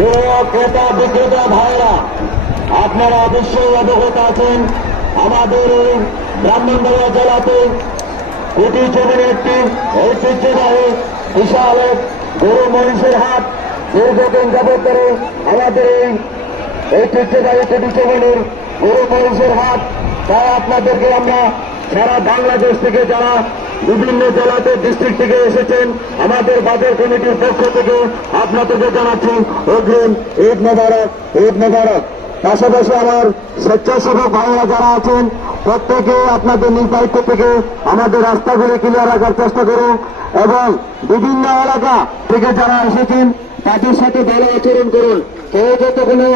প্রিয় ক্রেতা বিক্রেতা ভাইরা, আপনারা অবশ্যই অবগত আছেন আমাদের এই ব্রাহ্মণবাড়িয়া জেলাতে কুটি জমির একটি ঐতিহ্যবাহী বিশাল এক গরু মহিষের হাট দীর্ঘদিন যাবৎ ধরে আমাদের এই ঐতিহ্যবাহী কুটি জমির গরু মহিষের হাট। তাই আপনাদেরকে আমরা সারা বাংলাদেশ থেকে যারা বিভিন্ন জেলাতে ডিস্ট্রিক্ট থেকে এসেছেন আমাদের বাজার কমিটির পক্ষ থেকে আপনাদেরকে জানাচ্ছি অগ্রিম ঈদ মোবারক, ঈদ মোবারক। পাশাপাশি আমার স্বেচ্ছাসেবক ভাইরা যারা আছেন প্রত্যেকে আপনাদের নিজ দায়িত্ব থেকে আমাদের রাস্তাগুলি ক্লিয়ার রাখার চেষ্টা করুন এবং বিভিন্ন এলাকা থেকে যারা এসেছেন তাদের সাথে ভালো আচরণ করুন। কেউ যাতে কোনো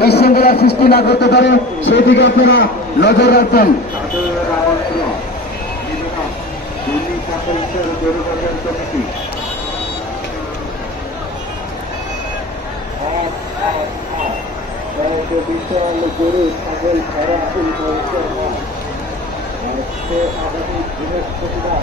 বিশৃঙ্খলা সৃষ্টি না করতে পারে সেই দিকে আপনারা নজর রাখবেন। বিশাল গরু ছাগল ভরা আগামী বৃহস্পতিবার